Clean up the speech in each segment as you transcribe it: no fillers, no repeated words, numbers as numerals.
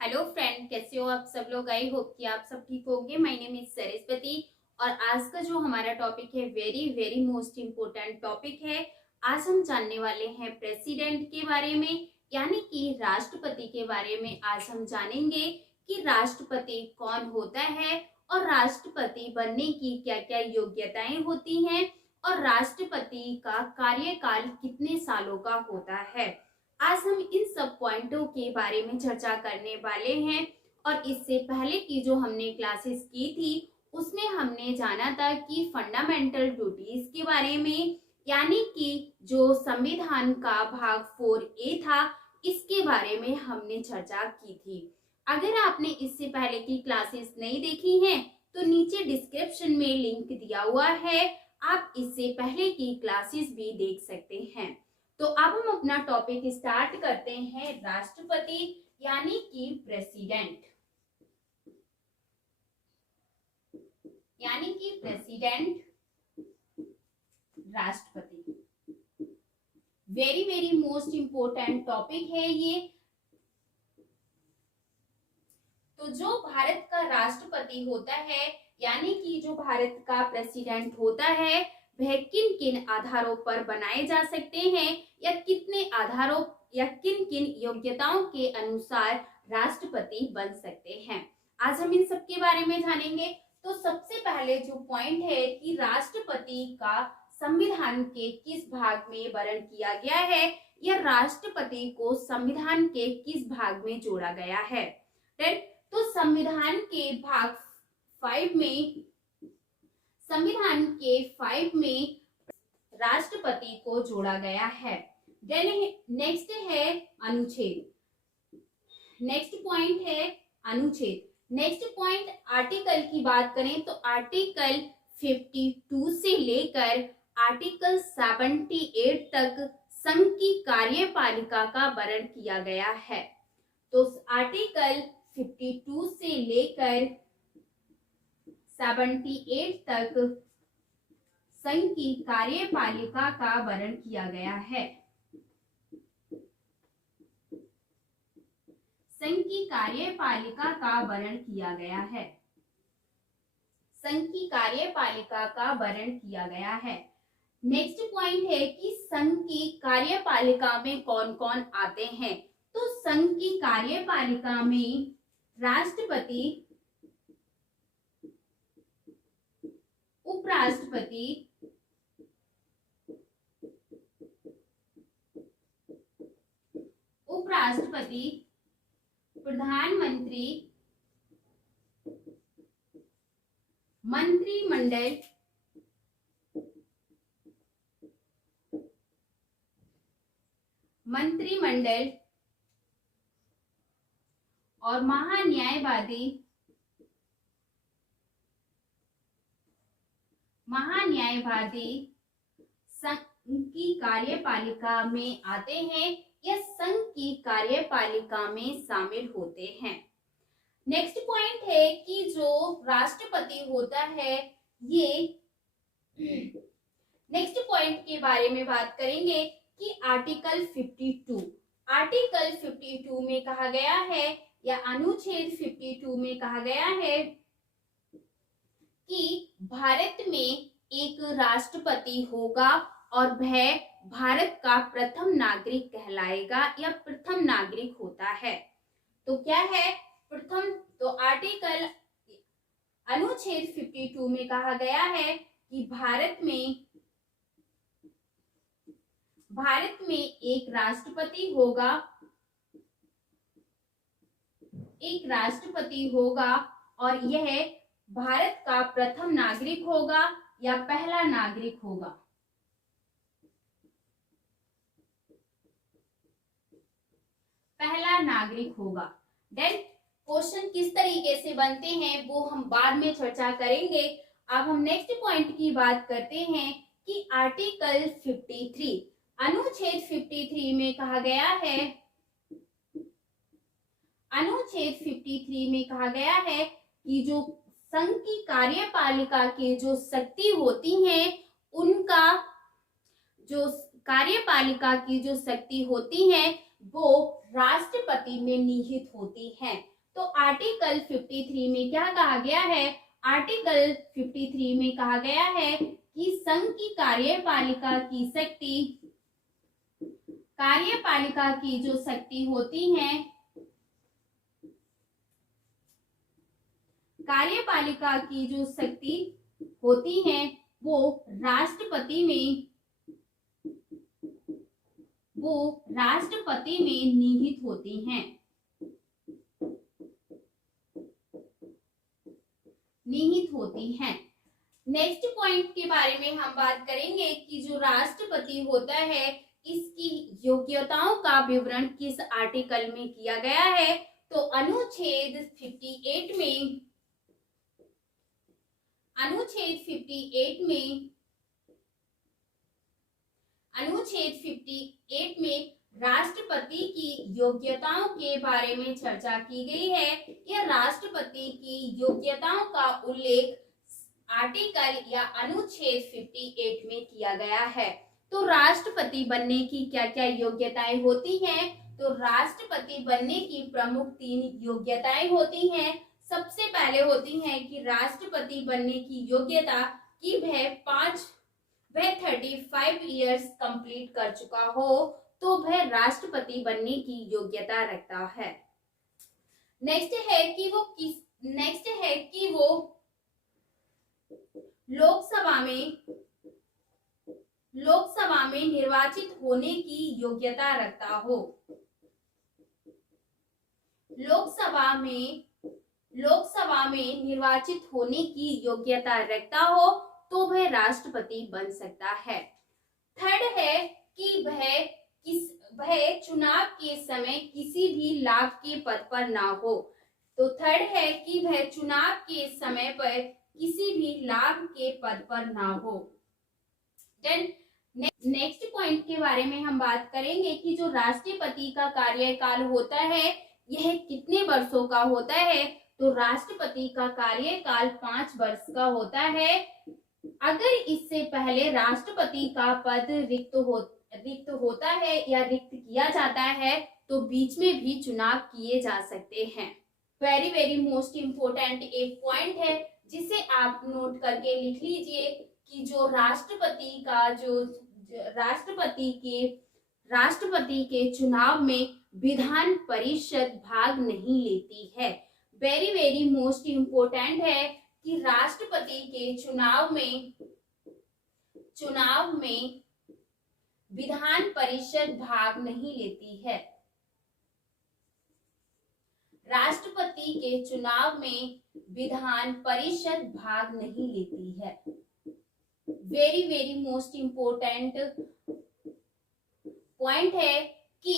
Hello friend, कैसे हो आप सब लोग। आई होप कि आप सब ठीक होंगे। माय नेम इज सरस्वती और आज का जो हमारा टॉपिक है very very most important topic है। आज हम जानने वाले हैं प्रेसिडेंट के बारे में, यानी कि राष्ट्रपति के बारे में। आज हम जानेंगे कि राष्ट्रपति कौन होता है और राष्ट्रपति बनने की क्या क्या योग्यताएं होती हैं और राष्ट्रपति का कार्यकाल कितने सालों का होता है। आज हम इन सब पॉइंटों के बारे में चर्चा करने वाले हैं। और इससे पहले की जो हमने क्लासेस की थी उसमें हमने जाना था कि फंडामेंटल ड्यूटीज के बारे में, यानी कि जो संविधान का भाग 4A था, इसके बारे में हमने चर्चा की थी। अगर आपने इससे पहले की क्लासेस नहीं देखी हैं तो नीचे डिस्क्रिप्शन में लिंक दिया हुआ है, आप इससे पहले की क्लासेस भी देख सकते हैं। तो अब हम अपना टॉपिक स्टार्ट करते हैं। राष्ट्रपति यानी कि प्रेसिडेंट, यानी कि प्रेसिडेंट राष्ट्रपति। Very very most important topic है ये। तो जो भारत का राष्ट्रपति होता है, यानी कि जो भारत का प्रेसिडेंट होता है, वह किन किन आधारों पर बनाए जा सकते हैं या कितने आधारों या किन किन योग्यताओं के अनुसार राष्ट्रपति बन सकते हैं। आज हम इन सब के बारे में जानेंगे। तो सबसे पहले जो पॉइंट है कि राष्ट्रपति का संविधान के किस भाग में वर्णन किया गया है या राष्ट्रपति को संविधान के किस भाग में जोड़ा गया है। तो संविधान के भाग 5 में, संविधान के 5 में राष्ट्रपति को जोड़ा गया है। देन नेक्स्ट है अनुच्छेद। नेक्स्ट पॉइंट है अनुच्छेद। नेक्स्ट पॉइंट आर्टिकल की बात करें तो आर्टिकल 52 से लेकर आर्टिकल 78 तक संघ की कार्यपालिका का वर्णन किया गया है। तो आर्टिकल 52 से लेकर 78 तक संघ की कार्यपालिका का वर्णन किया गया है। संघ की कार्यपालिका का वर्णन किया गया है। संघ की कार्यपालिका का वर्णन किया गया है। नेक्स्ट पॉइंट है कि संघ की कार्यपालिका में कौन कौन आते हैं। तो संघ की कार्यपालिका में राष्ट्रपति, उपराष्ट्रपति, उपराष्ट्रपति, प्रधानमंत्री, मंत्रिमंडल, मंत्रिमंडल और महान्यायवादी, महान्यायवादी संघ की कार्यपालिका में आते हैं या संघ की कार्यपालिका में शामिल होते हैं। नेक्स्ट पॉइंट है कि जो राष्ट्रपति होता है, ये नेक्स्ट पॉइंट के बारे में बात करेंगे कि आर्टिकल 52, आर्टिकल 52 में कहा गया है या अनुच्छेद 52 में कहा गया है कि भारत में एक राष्ट्रपति होगा और वह भारत का प्रथम नागरिक कहलाएगा या प्रथम नागरिक होता है। तो क्या है प्रथम? तो आर्टिकल अनुच्छेद 52 में कहा गया है कि भारत में एक राष्ट्रपति होगा, एक राष्ट्रपति होगा और यह भारत का प्रथम नागरिक होगा या पहला नागरिक होगा। पहला नागरिक होगा। देन क्वेश्चन किस तरीके से बनते हैं वो हम बाद में चर्चा करेंगे। अब हम नेक्स्ट पॉइंट की बात करते हैं कि आर्टिकल 53, अनुच्छेद 53 में कहा गया है, अनुच्छेद 53 में कहा गया है कि जो संघ की कार्यपालिका की जो शक्ति होती हैं, उनका जो कार्यपालिका की जो शक्ति होती है वो राष्ट्रपति में निहित होती है। तो आर्टिकल 53 में क्या कहा गया है? आर्टिकल 53 में कहा गया है कि संघ की कार्यपालिका की जो शक्ति होती है, कार्यपालिका की जो शक्ति होती है वो राष्ट्रपति में निहित होती हैं। नेक्स्ट पॉइंट के बारे में हम बात करेंगे कि जो राष्ट्रपति होता है इसकी योग्यताओं का विवरण किस आर्टिकल में किया गया है? तो अनुच्छेद 58 में राष्ट्रपति की योग्यताओं के बारे में चर्चा की गई है। यह राष्ट्रपति की योग्यताओं का उल्लेख आर्टिकल या अनुच्छेद 58 में किया गया है। तो राष्ट्रपति बनने की क्या क्या योग्यताएं होती हैं? तो राष्ट्रपति बनने की प्रमुख 3 योग्यताएं होती हैं। सबसे पहले होती है कि राष्ट्रपति बनने की योग्यता कि वह 35 इयर्स कंप्लीट कर चुका हो तो वह राष्ट्रपति बनने की योग्यता रखता है। नेक्स्ट है कि वो लोकसभा में निर्वाचित होने की योग्यता रखता हो। लोकसभा में निर्वाचित होने की योग्यता रखता हो तो वह राष्ट्रपति बन सकता है। थर्ड है कि वह चुनाव के समय किसी भी लाभ के पद पर ना हो। तो थर्ड है कि वह चुनाव के समय पर किसी भी लाभ के पद पर ना हो। देन नेक्स्ट पॉइंट के बारे में हम बात करेंगे कि जो राष्ट्रपति का कार्यकाल होता है यह कितने वर्षों का होता है? तो राष्ट्रपति का कार्यकाल 5 वर्ष का होता है। अगर इससे पहले राष्ट्रपति का पद रिक्त होता है या रिक्त किया जाता है तो बीच में भी चुनाव किए जा सकते हैं। वेरी मोस्ट इम्पोर्टेंट एक पॉइंट है जिसे आप नोट करके लिख लीजिए कि जो राष्ट्रपति के चुनाव में विधान परिषद भाग नहीं लेती है। वेरी मोस्ट इम्पोर्टेंट है कि राष्ट्रपति के चुनाव में विधान परिषद भाग नहीं लेती है। राष्ट्रपति के चुनाव में विधान परिषद भाग नहीं लेती है। वेरी मोस्ट इम्पोर्टेंट पॉइंट है कि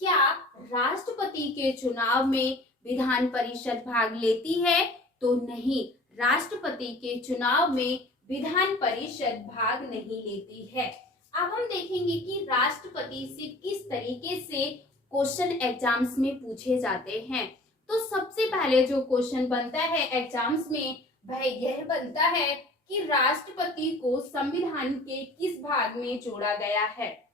क्या राष्ट्रपति के चुनाव में विधान परिषद भाग लेती है? तो नहीं, राष्ट्रपति के चुनाव में विधान परिषद भाग नहीं लेती है। अब हम देखेंगे कि राष्ट्रपति से किस तरीके से क्वेश्चन एग्जाम्स में पूछे जाते हैं। तो सबसे पहले जो क्वेश्चन बनता है एग्जाम्स में वह यह बनता है कि राष्ट्रपति को संविधान के किस भाग में जोड़ा गया है?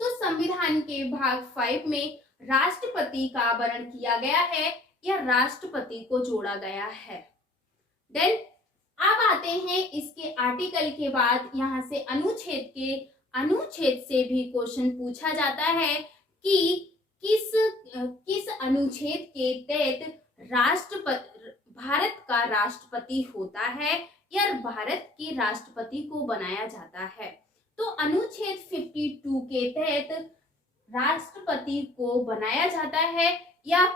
तो संविधान के भाग 5 में राष्ट्रपति का वर्णन किया गया है या राष्ट्रपति को जोड़ा गया है। देन अब आते हैं इसके आर्टिकल के बाद यहाँ से अनुच्छेद से भी क्वेश्चन पूछा जाता है कि किस अनुच्छेद के तहत भारत का राष्ट्रपति होता है या भारत के राष्ट्रपति को बनाया जाता है। तो अनुच्छेद 52 के तहत राष्ट्रपति को बनाया जाता है या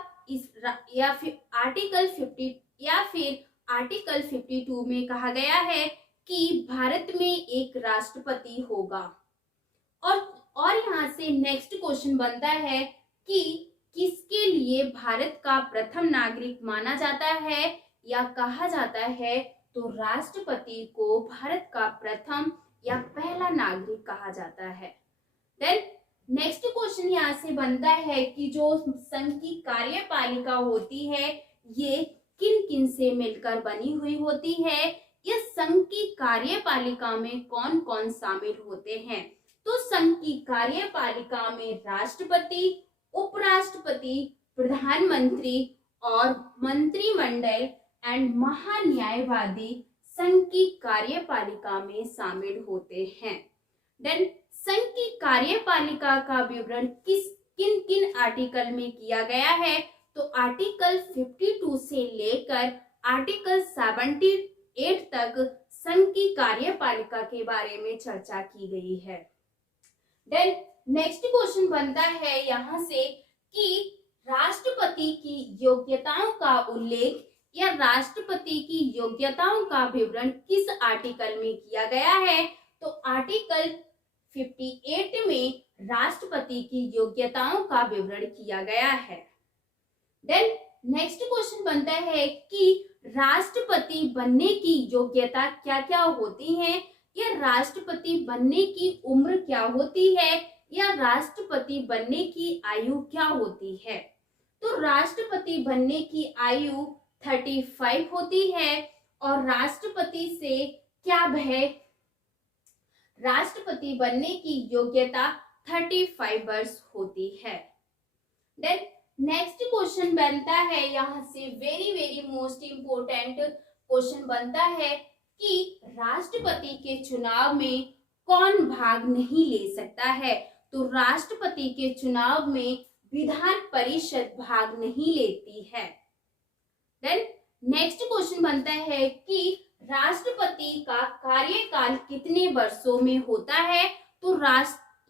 फिर आर्टिकल 52 में कहा गया है कि भारत में एक राष्ट्रपति होगा। और यहाँ से नेक्स्ट क्वेश्चन बनता है कि किसके लिए भारत का प्रथम नागरिक माना जाता है या कहा जाता है? तो राष्ट्रपति को भारत का प्रथम या पहला नागरिक कहा जाता है। देन नेक्स्ट क्वेश्चन यहाँ से बनता है कि जो संघ की कार्यपालिका होती है ये किन किन से मिलकर बनी हुई होती है? यह संघ की कार्यपालिका में कौन कौन शामिल होते हैं? तो संघ की कार्यपालिका में राष्ट्रपति, उपराष्ट्रपति, प्रधानमंत्री और मंत्रिमंडल एंड महान्यायवादी संघ की कार्यपालिका में शामिल होते हैं। देन संघ की कार्यपालिका का विवरण किन किन आर्टिकल में किया गया है, तो आर्टिकल 52 से लेकर आर्टिकल 78 तक संघ की कार्यपालिका के बारे में चर्चा की गई है। देन नेक्स्ट क्वेश्चन बनता है यहाँ से कि राष्ट्रपति की योग्यताओं का उल्लेख या राष्ट्रपति की योग्यताओं का विवरण किस आर्टिकल में किया गया है, तो आर्टिकल 58 में राष्ट्रपति की योग्यताओं का विवरण किया गया है। देन नेक्स्ट क्वेश्चन बनता है कि राष्ट्रपति बनने की योग्यता क्या क्या होती है, या राष्ट्रपति बनने की उम्र क्या होती है, या राष्ट्रपति बनने की आयु क्या होती है। तो राष्ट्रपति बनने की आयु 35 होती है और राष्ट्रपति से क्या भय, राष्ट्रपति बनने की योग्यता 35 वर्ष होती है। देन नेक्स्ट क्वेश्चन बनता है यहाँ से वेरी मोस्ट इम्पोर्टेंट क्वेश्चन बनता है कि राष्ट्रपति के चुनाव में कौन भाग नहीं ले सकता है, तो राष्ट्रपति के चुनाव में विधान परिषद भाग नहीं लेती है। देन नेक्स्ट क्वेश्चन बनता है कि राष्ट्रपति का कार्यकाल कितने वर्षों में होता है, तो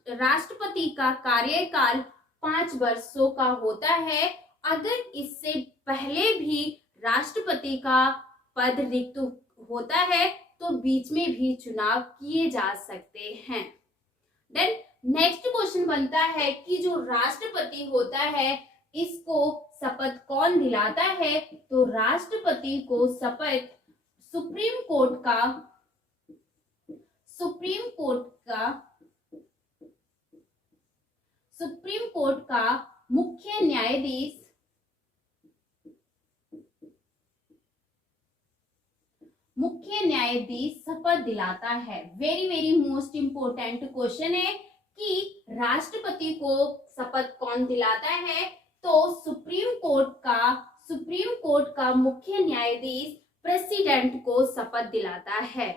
राष्ट्रपति का कार्यकाल 5 वर्षों का होता है। अगर इससे पहले भी राष्ट्रपति का पद रिक्त होता है तो बीच में भी चुनाव किए जा सकते हैं। देन नेक्स्ट क्वेश्चन बनता है कि जो राष्ट्रपति होता है इसको शपथ कौन दिलाता है, तो राष्ट्रपति को शपथ सुप्रीम कोर्ट का मुख्य न्यायाधीश शपथ दिलाता है। वेरी मोस्ट इम्पोर्टेंट क्वेश्चन है कि राष्ट्रपति को शपथ कौन दिलाता है, तो सुप्रीम कोर्ट का मुख्य न्यायाधीश प्रेसिडेंट को शपथ दिलाता है।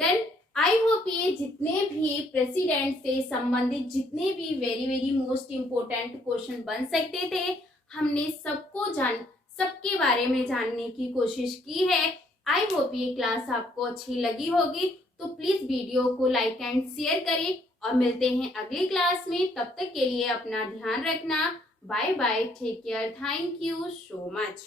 देन आई होप ये जितने भी प्रेसिडेंट से संबंधित जितने भी वेरी मोस्ट इम्पोर्टेंट क्वेश्चन बन सकते थे, हमने सबके बारे में जानने की कोशिश की है। आई होप ये क्लास आपको अच्छी लगी होगी, तो प्लीज वीडियो को लाइक एंड शेयर करें और मिलते हैं अगली क्लास में। तब तक के लिए अपना ध्यान रखना। Bye bye, take care, thank you so much.